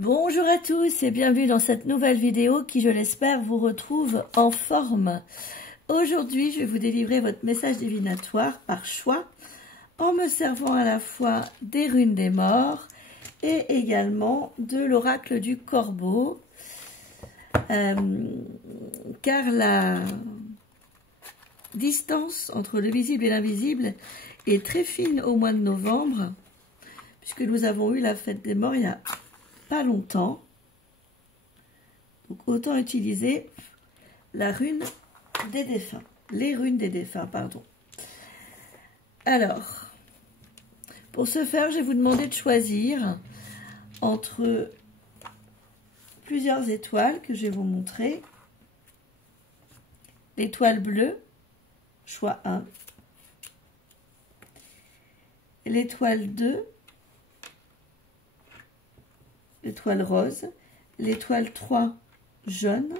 Bonjour à tous et bienvenue dans cette nouvelle vidéo qui, je l'espère, vous retrouve en forme. Aujourd'hui, je vais vous délivrer votre message divinatoire par choix en me servant à la fois des runes des morts et également de l'oracle du corbeau. Car la distance entre le visible et l'invisible est très fine au mois de novembre, puisque nous avons eu la fête des morts il y a pas longtemps. Donc autant utiliser la rune des défunts, les runes des défunts, pardon. Alors, pour ce faire, je vais vous demander de choisir entre plusieurs étoiles que je vais vous montrer. L'étoile bleue, choix 1. L'étoile 2. L'étoile rose, l'étoile 3 jaune,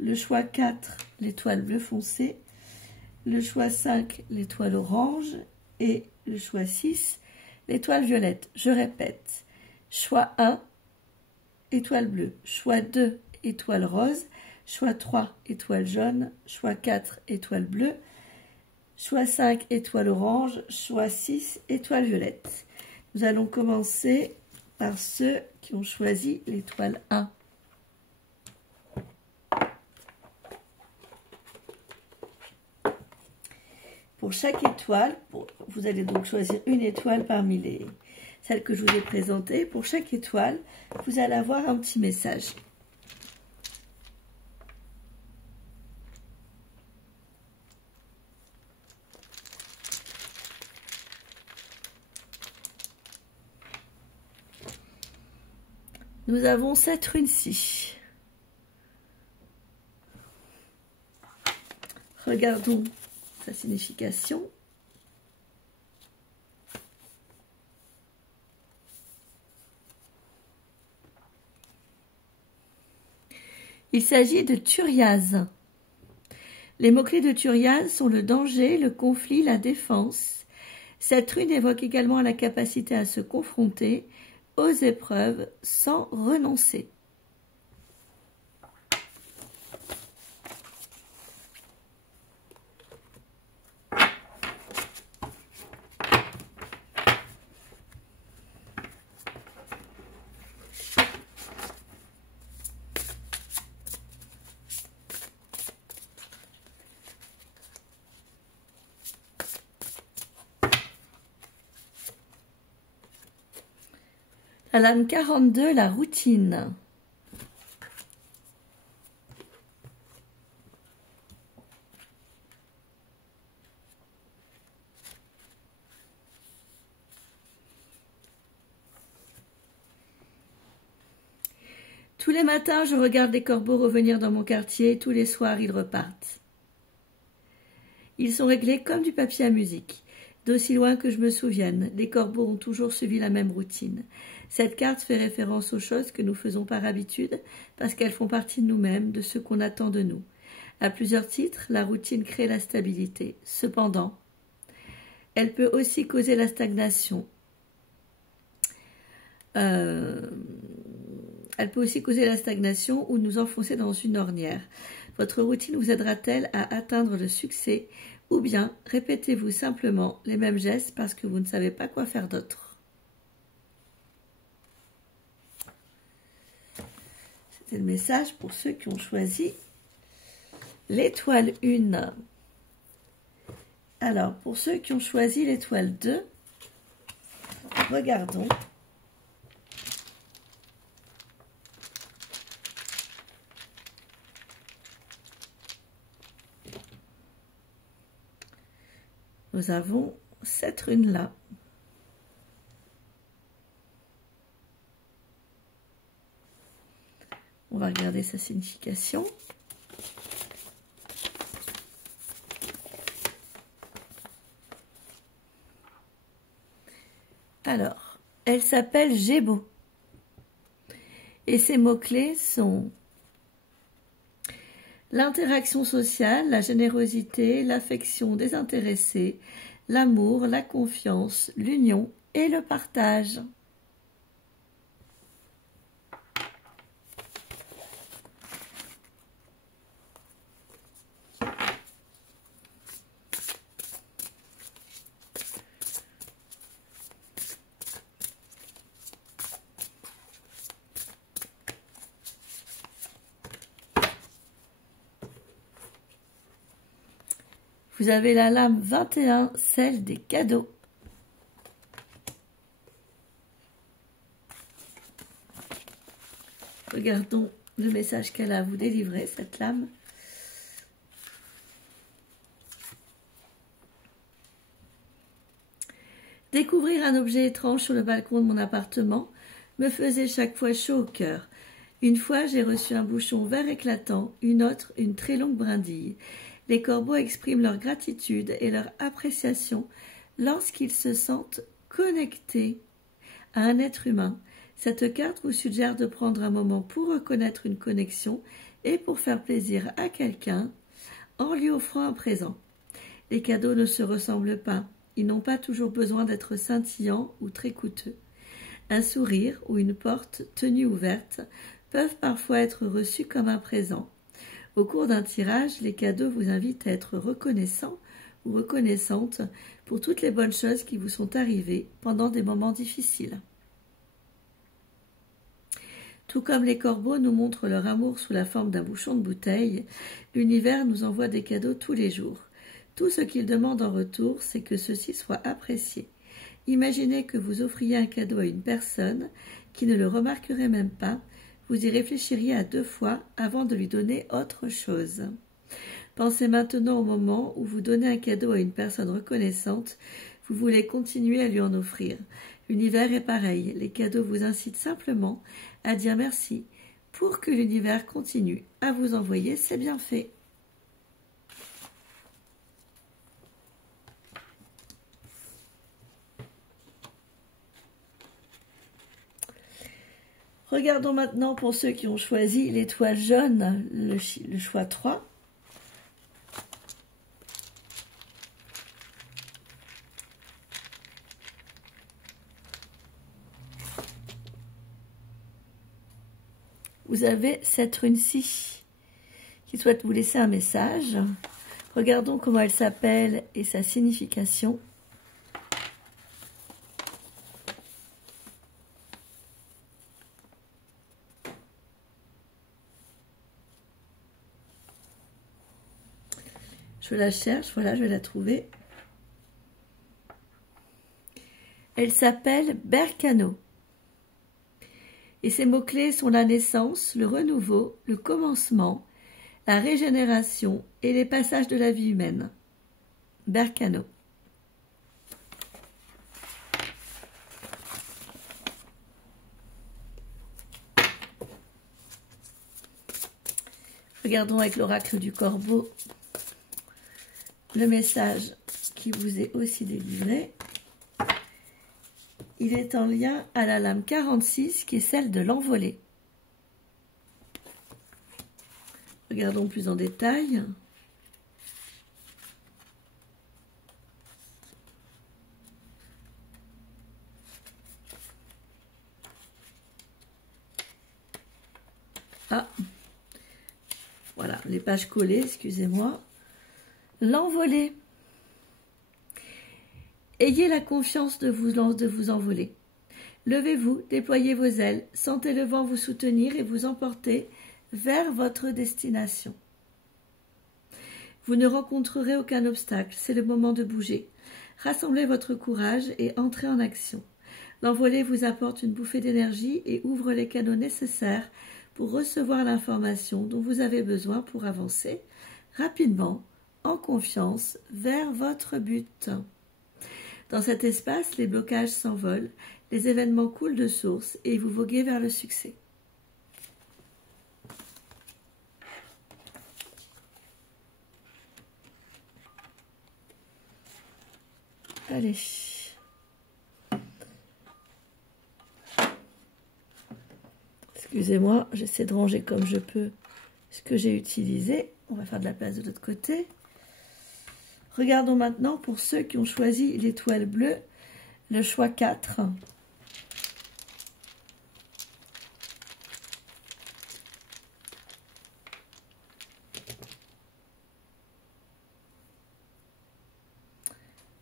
le choix 4 l'étoile bleu foncé, le choix 5 l'étoile orange et le choix 6 l'étoile violette. Je répète, choix 1 étoile bleue, choix 2 étoile rose, choix 3 étoile jaune, choix 4 étoile bleue, choix 5 étoile orange, choix 6 étoile violette. Nous allons commencer par ceux qui ont choisi l'étoile 1. Pour chaque étoile, vous allez donc choisir une étoile parmi celles que je vous ai présentées. Pour chaque étoile, vous allez avoir un petit message. Nous avons cette rune-ci. Regardons sa signification. Il s'agit de Thuriaz. Les mots-clés de Thuriaz sont le danger, le conflit, la défense. Cette rune évoque également la capacité à se confronter aux épreuves sans renoncer. La lame 42, la routine. Tous les matins, je regarde les corbeaux revenir dans mon quartier. Tous les soirs, ils repartent. Ils sont réglés comme du papier à musique. D'aussi loin que je me souvienne, les corbeaux ont toujours suivi la même routine. Cette carte fait référence aux choses que nous faisons par habitude, parce qu'elles font partie de nous-mêmes, de ce qu'on attend de nous. À plusieurs titres, la routine crée la stabilité. Cependant, elle peut aussi causer la stagnation. Elle peut aussi causer la stagnation ou nous enfoncer dans une ornière. Votre routine vous aidera-t-elle à atteindre le succès? Ou bien répétez-vous simplement les mêmes gestes parce que vous ne savez pas quoi faire d'autre? C'était le message pour ceux qui ont choisi l'étoile 1. Alors, pour ceux qui ont choisi l'étoile 2, regardons. Nous avons cette rune-là. On va regarder sa signification. Alors, elle s'appelle Gébo. Et ses mots-clés sont l'interaction sociale, la générosité, l'affection désintéressée, l'amour, la confiance, l'union et le partage. Vous avez la lame 21, celle des cadeaux. Regardons le message qu'elle a à vous délivrer, cette lame. Découvrir un objet étrange sur le balcon de mon appartement me faisait chaque fois chaud au cœur. Une fois, j'ai reçu un bouchon vert éclatant, une autre, une très longue brindille. Les corbeaux expriment leur gratitude et leur appréciation lorsqu'ils se sentent connectés à un être humain. Cette carte vous suggère de prendre un moment pour reconnaître une connexion et pour faire plaisir à quelqu'un en lui offrant un présent. Les cadeaux ne se ressemblent pas. Ils n'ont pas toujours besoin d'être scintillants ou très coûteux. Un sourire ou une porte tenue ouverte peuvent parfois être reçus comme un présent. Au cours d'un tirage, les cadeaux vous invitent à être reconnaissant ou reconnaissante pour toutes les bonnes choses qui vous sont arrivées pendant des moments difficiles. Tout comme les corbeaux nous montrent leur amour sous la forme d'un bouchon de bouteille, l'univers nous envoie des cadeaux tous les jours. Tout ce qu'il demande en retour, c'est que ceci soit apprécié. Imaginez que vous offriez un cadeau à une personne qui ne le remarquerait même pas. Vous y réfléchiriez à 2 fois avant de lui donner autre chose. Pensez maintenant au moment où vous donnez un cadeau à une personne reconnaissante. Vous voulez continuer à lui en offrir. L'univers est pareil. Les cadeaux vous incitent simplement à dire merci pour que l'univers continue à vous envoyer ses bienfaits. Regardons maintenant pour ceux qui ont choisi l'étoile jaune, le choix 3. Vous avez cette rune-ci qui souhaite vous laisser un message. Regardons comment elle s'appelle et sa signification. Je la cherche, voilà, je vais la trouver. Elle s'appelle Berkano. Et ses mots-clés sont la naissance, le renouveau, le commencement, la régénération et les passages de la vie humaine. Berkano. Regardons avec l'oracle du corbeau le message qui vous est aussi délivré. Il est en lien à la lame 46 qui est celle de l'envolée. Regardons plus en détail. Ah, voilà, les pages collées, excusez-moi. L'envolée. Ayez la confiance de vous envoler. Levez-vous, déployez vos ailes, sentez le vent vous soutenir et vous emporter vers votre destination. Vous ne rencontrerez aucun obstacle, c'est le moment de bouger. Rassemblez votre courage et entrez en action. L'envolée vous apporte une bouffée d'énergie et ouvre les canaux nécessaires pour recevoir l'information dont vous avez besoin pour avancer rapidement, en confiance, vers votre but. Dans cet espace, les blocages s'envolent, les événements coulent de source et vous voguez vers le succès. Allez. Excusez-moi, j'essaie de ranger comme je peux ce que j'ai utilisé. On va faire de la place de l'autre côté. Regardons maintenant pour ceux qui ont choisi l'étoile bleue, le choix 4.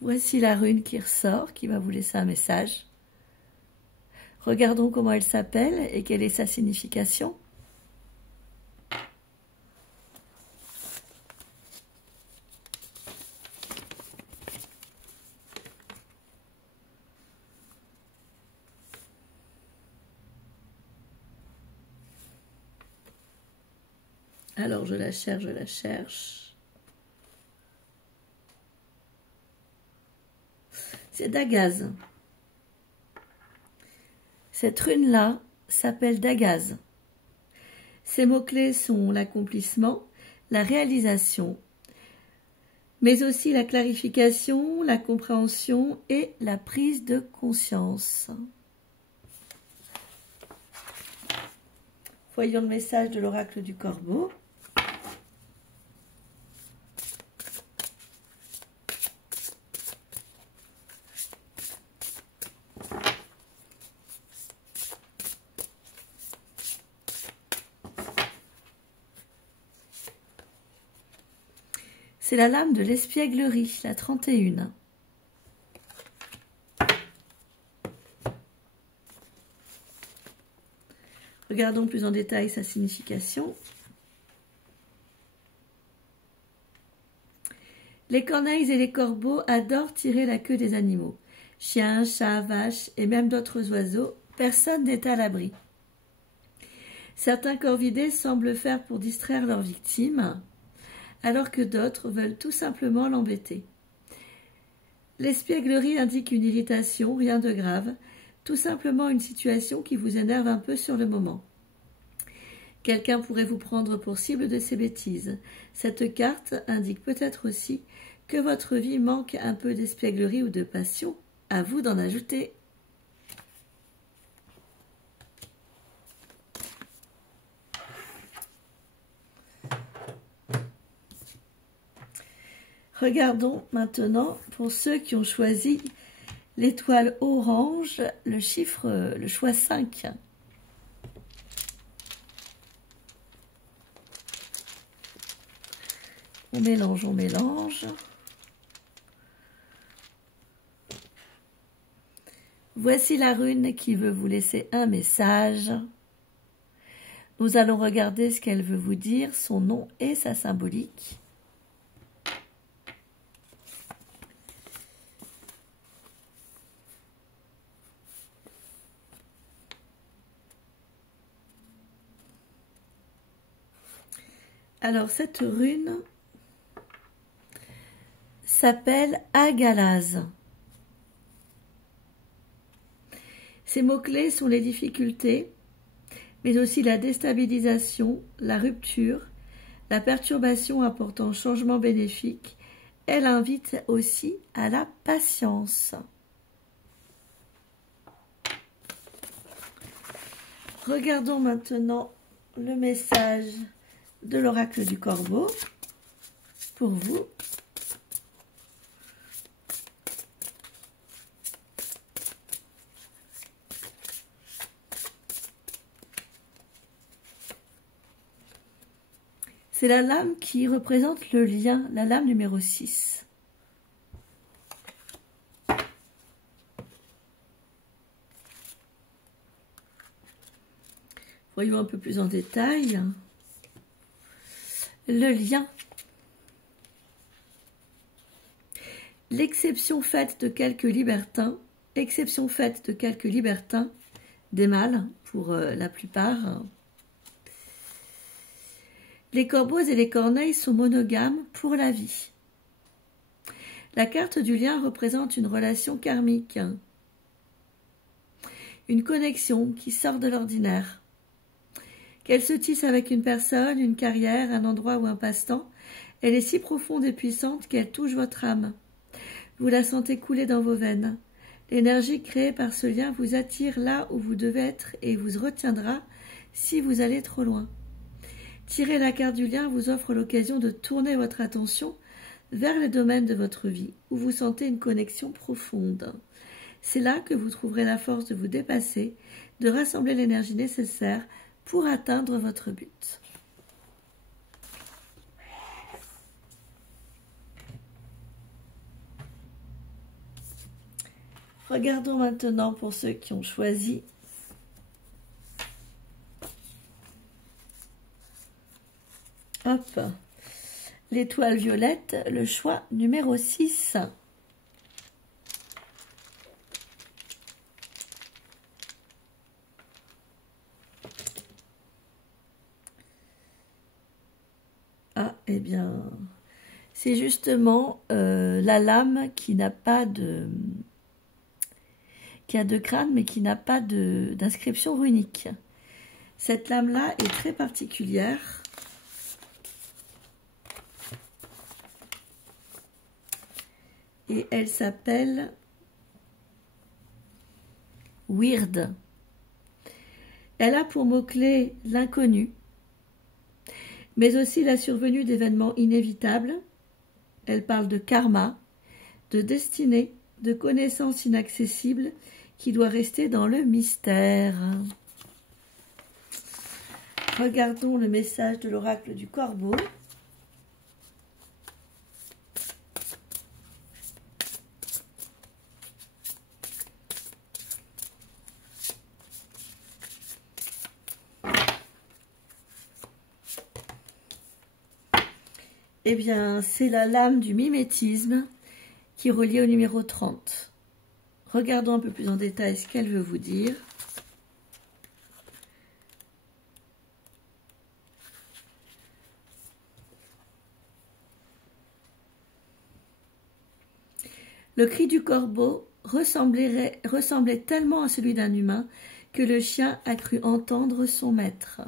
Voici la rune qui ressort, qui va vous laisser un message. Regardons comment elle s'appelle et quelle est sa signification. Alors, je la cherche, je la cherche. C'est Dagaz. Cette rune-là s'appelle Dagaz. Ses mots-clés sont l'accomplissement, la réalisation, mais aussi la clarification, la compréhension et la prise de conscience. Voyons le message de l'oracle du Corbeau. C'est la lame de l'espièglerie, la 31. Regardons plus en détail sa signification. Les corneilles et les corbeaux adorent tirer la queue des animaux. Chiens, chats, vaches et même d'autres oiseaux, personne n'est à l'abri. Certains corvidés semblent le faire pour distraire leurs victimes, alors que d'autres veulent tout simplement l'embêter. L'espièglerie indique une irritation, rien de grave, tout simplement une situation qui vous énerve un peu sur le moment. Quelqu'un pourrait vous prendre pour cible de ses bêtises. Cette carte indique peut-être aussi que votre vie manque un peu d'espièglerie ou de passion. À vous d'en ajouter. Regardons maintenant pour ceux qui ont choisi l'étoile orange, le choix 5. On mélange, on mélange. Voici la rune qui veut vous laisser un message. Nous allons regarder ce qu'elle veut vous dire, son nom et sa symbolique. Alors, cette rune s'appelle Agalaz. Ces mots-clés sont les difficultés, mais aussi la déstabilisation, la rupture, la perturbation apportant changement bénéfique. Elle invite aussi à la patience. Regardons maintenant le message de l'oracle du Corbeau pour vous. C'est la lame qui représente le lien, la lame numéro 6. Voyons un peu plus en détail. Le lien. L'exception faite de quelques libertins, des mâles pour la plupart. Les corbeaux et les corneilles sont monogames pour la vie. La carte du lien représente une relation karmique, une connexion qui sort de l'ordinaire. Qu'elle se tisse avec une personne, une carrière, un endroit ou un passe-temps, elle est si profonde et puissante qu'elle touche votre âme. Vous la sentez couler dans vos veines. L'énergie créée par ce lien vous attire là où vous devez être et vous retiendra si vous allez trop loin. Tirer la carte du lien vous offre l'occasion de tourner votre attention vers les domaines de votre vie où vous sentez une connexion profonde. C'est là que vous trouverez la force de vous dépasser, de rassembler l'énergie nécessaire pour atteindre votre but. Regardons maintenant pour ceux qui ont choisi l'étoile violette, le choix numéro 6. eh bien, c'est justement la lame qui n'a pas de... qui a deux crânes, mais qui n'a pas d'inscription runique. Cette lame-là est très particulière. Et elle s'appelle Weird. Elle a pour mot-clé l'inconnu, mais aussi la survenue d'événements inévitables. Elle parle de karma, de destinée, de connaissances inaccessibles qui doit rester dans le mystère. Regardons le message de l'oracle du Corbeau. Eh bien, c'est la lame du mimétisme qui est reliée au numéro 30. Regardons un peu plus en détail ce qu'elle veut vous dire. Le cri du corbeau ressemblait tellement à celui d'un humain que le chien a cru entendre son maître.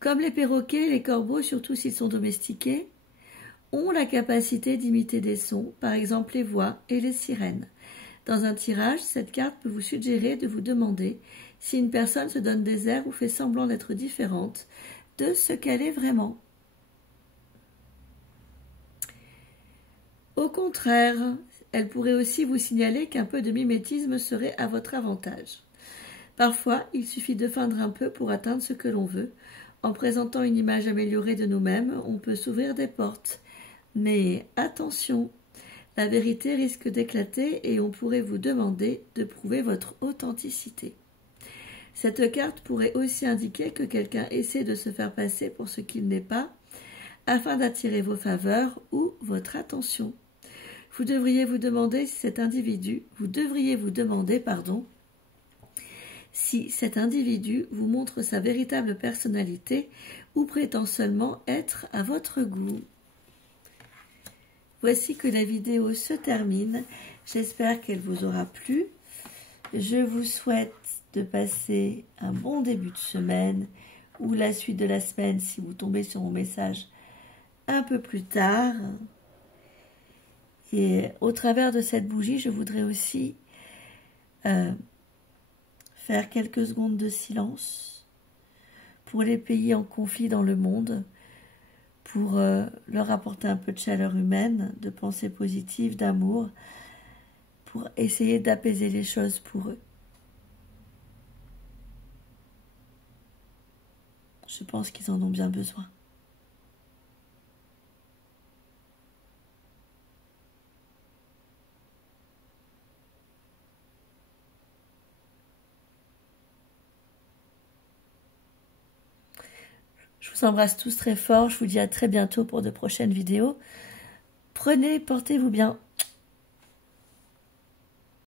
Comme les perroquets, les corbeaux, surtout s'ils sont domestiqués, ont la capacité d'imiter des sons, par exemple les voix et les sirènes. Dans un tirage, cette carte peut vous suggérer de vous demander si une personne se donne des airs ou fait semblant d'être différente de ce qu'elle est vraiment. Au contraire, elle pourrait aussi vous signaler qu'un peu de mimétisme serait à votre avantage. Parfois, il suffit de feindre un peu pour atteindre ce que l'on veut. En présentant une image améliorée de nous-mêmes, on peut s'ouvrir des portes. Mais attention, la vérité risque d'éclater et on pourrait vous demander de prouver votre authenticité. Cette carte pourrait aussi indiquer que quelqu'un essaie de se faire passer pour ce qu'il n'est pas, afin d'attirer vos faveurs ou votre attention. Vous devriez vous demander si cet individu vous montre sa véritable personnalité ou prétend seulement être à votre goût. Voici que la vidéo se termine. J'espère qu'elle vous aura plu. Je vous souhaite de passer un bon début de semaine ou la suite de la semaine si vous tombez sur mon message un peu plus tard. Et au travers de cette bougie, je voudrais aussi faire quelques secondes de silence pour les pays en conflit dans le monde, pour leur apporter un peu de chaleur humaine, de pensée positive, d'amour, pour essayer d'apaiser les choses pour eux. Je pense qu'ils en ont bien besoin. Je vous embrasse tous très fort. Je vous dis à très bientôt pour de prochaines vidéos. Portez-vous bien.